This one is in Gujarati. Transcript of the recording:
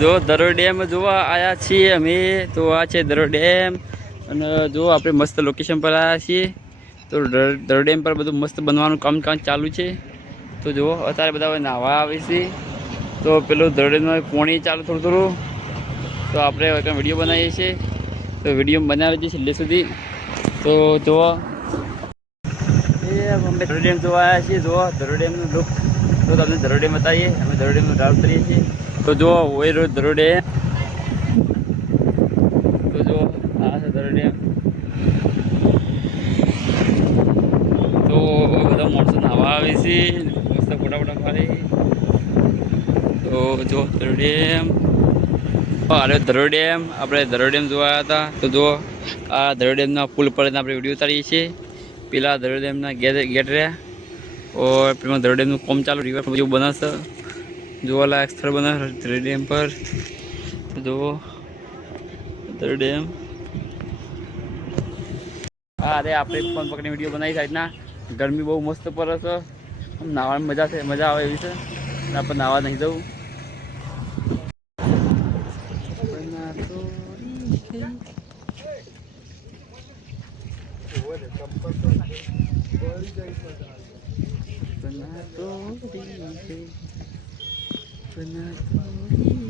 જો દરો ડેમ જોવા આવ્યા છીએ અમે, તો આ છે દરો ડેમ. અને જો આપણે મસ્ત લોકેશન પર આવ્યા છીએ, તો દર- ડેમ પર બધું મસ્ત બનવાનું કામ કામ ચાલુ છે. તો જુઓ અત્યારે બધા હવે નાહવા આવે છે. તો પેલું દરો ડેમમાં પોણી ચાલુ થોડું થોડું. તો આપણે વીડિયો બનાવીએ છીએ. તો વીડિયો બનાવી દઈએ છેલ્લે સુધી. તો જુઓ અમે દરો ડેમ જોવા આવ્યા છીએ. જુઓ દરો ડેમનું લુક તો તમને દરો ડેમ બતાવીએ. અમે દરો ડેમનું ડ્રાઈવ કરીએ છીએ. તો જો હોય રોજ દરો તો જો આ છે દરોડેમ તો બધા માણસો નાવા આવે છે. મસ્ત ફોટા ફોટા પાડે તો જો દરો ડેમ અરે દરો ડેમ આપણે દરો ડેમ જોવા હતા. તો જો આ દરો ડેમના પુલ પર આપણે વીડિયો ઉતારીએ છીએ. પેલા દરો ડેમના ગેટ રહ્યા. ઓર પેલા દરો ડેમનું કોમ ચાલુ રિવર બધું બનાવશે. જોવાલાયક સ્થળ દરો ડેમ પર. જુઓ દરો ડેમ હા, અરે આપણે ફોન પકડીને વીડિયો બનાવી સાઈડના ગરમી બહુ મસ્ત પર આમ નાહવાની મજા છે, મજા આવે એવી છે. આપણે નાહવા નહીં જવું. બના તો for that.